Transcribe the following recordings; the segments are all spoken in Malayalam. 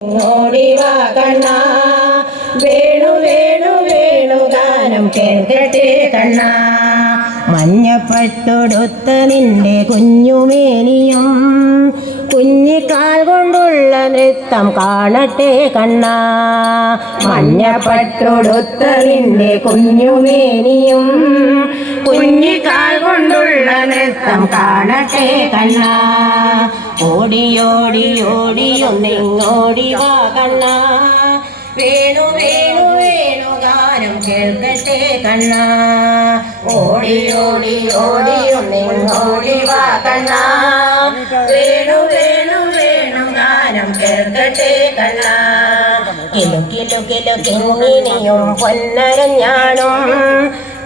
ഓടിവാ കണ്ണാ വേണു വേണു വേണുഗാനം കേൾക്കട്ടെ കണ്ണാ. മഞ്ഞപ്പട്ടൊടുത്ത നിന്റെ കുഞ്ഞുമേനിയും കുഞ്ഞിക്കാൽ കൊണ്ടുള്ള നൃത്തം കാണട്ടെ കണ്ണാ. മഞ്ഞപ്പട്ടൊടുത്ത നിന്റെ കുഞ്ഞുമേനിയും കുഞ്ഞിക്കാൽ കൊണ്ടുള്ള നൃത്തം കാണട്ടെ കണ്ണാ. ഓടിയോടി ഓടിയൊന്നിങ്ങോടിവാ കണ്ണാ വേണു വേണു വേണുഗാനം കേൾക്കട്ടെ കണ്ണാ. ഓടിയോടി ഓടിയൊന്നിങ്ങോടിവാ കണ്ണാ വേണു വേണു വേണുഗാനം കേൾക്കട്ടെ കണ്ണാ. കിലു കിലു കിലു കിങ്ങിണിയും പൊന്നരഞ്ഞാണും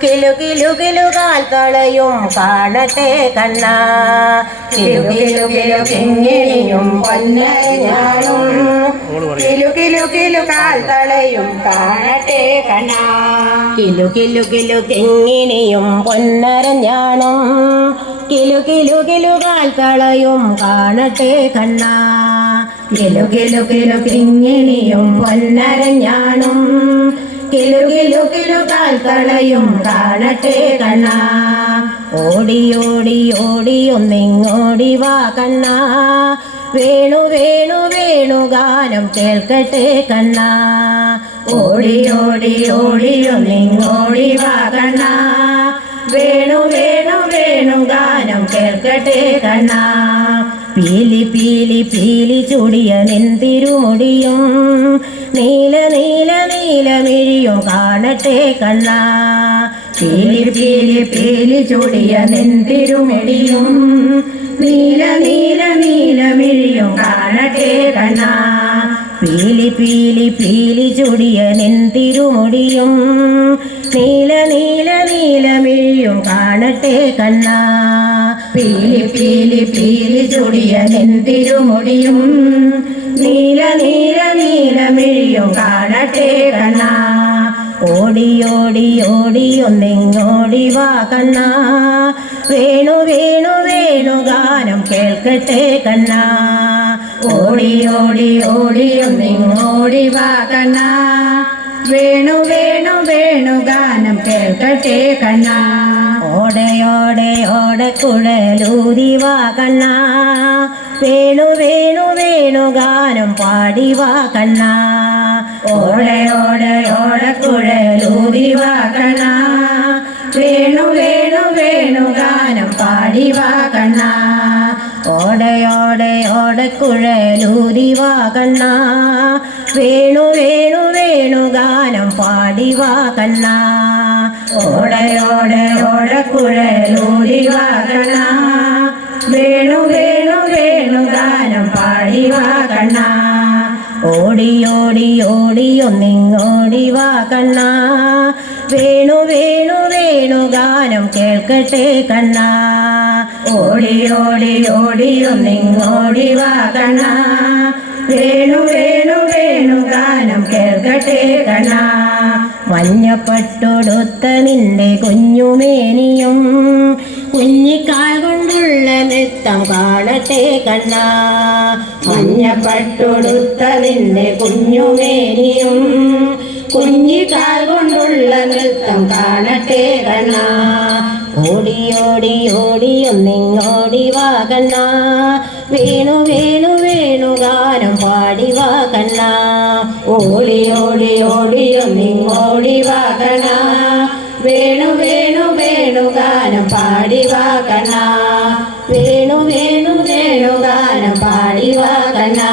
കിലു കിലു കിലു കാൽ കളയും കാണട്ടെ കണ്ണാ. കിലു കിലു കിലു കിങ്ങിണിയും പൊന്നരഞ്ഞാണും കിലു കിലു കിലു കാൽ കളയും കാണട്ടെ കണ്ണാ. കിലു കിലു കിലു കിങ്ങിണിയും പൊന്നരഞ്ഞാണും കിലു കിലു കിലു കാൽ കളയും കാണട്ടെ കണ്ണാ. കിലു കിലു കിലു കിങ്ങിണിയും പൊന്നരഞ്ഞാണും കിലു കിലു കിലു കാൽ കളയും കാണട്ടെ കണ്ണാ. ഓടിയോടി ഓടിയൊന്നിങ്ങോടിവാ കണ്ണാ വേണു വേണു വേണുഗാനം കേൾക്കട്ടെ കണ്ണാ. ഓടിയോടി ഓടിയൊന്നിങ്ങോടിവാ കണ്ണാ വേണു വേണു വേണുഗാനം കേൾക്കട്ടെ കണ്ണാ. പീലി പീലി പീലി ചുടിയ നിന്തിരുമുടിയും നീല നീല നീലമിഴിയും കാണട്ടെ കണ്ണാ. പീലി പീലി പീലി ചുടിയ നിന്തിരുമുടിയും നീല നീല നീലമിഴിയും കാണട്ടെ കണ്ണാ. പീലി പീലി പീലി ചുടിയ നിന്തിരുമുടിയും നീല നീല നീലമിഴിയും കാണട്ടെ കണ്ണാ. പീലി പീലി പീലി ചുടിയ നിന്തിരുമുടിയും നീല നീല നീലമിഴിയും കാണട്ടെ കണ്ണാ. ഓടിയോടി ഓടിയൊന്നിങ്ങോടിവാ കണ്ണാ വേണു വേണു വേണുഗാനം കേൾക്കട്ടെ കണ്ണാ. ഓടിയോടി ഓടിയൊന്നിങ്ങോടിവാ കണ്ണാ വേണു വേണു വേണുഗാനം കേൾക്കട്ടെ കണ്ണാ. ഓടയോടെ ഓടക്കുഴലൂതിവാ കണ്ണാ വേണു വേണു വേണുഗാനം പാടിവാ കണ്ണാ. ഓടയോടെ ഓടക്കുഴലൂതിവാ കണ്ണാ വേണു വേണു വേണുഗാനം പാടിവാ കണ്ണാ. ഓടയോടെ ഓടക്കുഴലൂതിവാ കണ്ണാ വേണു വേണു വേണുഗാനം പാടിവാ കണ്ണാ. ഓടയോടെ ഓടക്കുഴലൂതിവാ കണ്ണാ വേണു വേണു വേണുഗാനം പാടിവാ കണ്ണാ. ഓടിയോടി ഓടിയൊന്നിങ്ങോടിവാ കണ്ണാ വേണു വേണു വേണുഗാനം കേൾക്കട്ടെ കണ്ണാ. ഓടിയോടി ഓടിയൊന്നിങ്ങോടിവാ കണ്ണാ വേണു വേണു വേണുഗാനം കേൾക്കട്ടെ കണ്ണാ. മഞ്ഞപ്പട്ടൊടുത്ത നിന്റെ കുഞ്ഞുമേനിയും കുഞ്ഞിക്കാൽ കൊണ്ടുള്ള നൃത്തം കാണട്ടെ കണ്ണാ. മഞ്ഞപ്പട്ടൊടുത്ത നിന്റെ കുഞ്ഞുമേനിയും കുഞ്ഞിക്കാൽ കൊണ്ടുള്ള നൃത്തം കാണട്ടെ കണ്ണാ. ഓടിയോടി ഓടിയൊന്നിങ്ങോടിവാ കണ്ണാ വേണു വേണു വേണുഗാനം പാടിവാ കണ്ണാ. ഓടിയോടി ഓടിയൊന്നിങ്ങോടിവാ കണ്ണാ വേണു വേണു വേണുഗാനം പാടിവാ കണ്ണാ. വേണു വേണു വേണുഗാനം പാടിവാ കണ്ണാ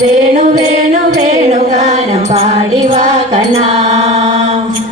വേണു വേണു വേണുഗാനം പാടിവാ കണ്ണാ.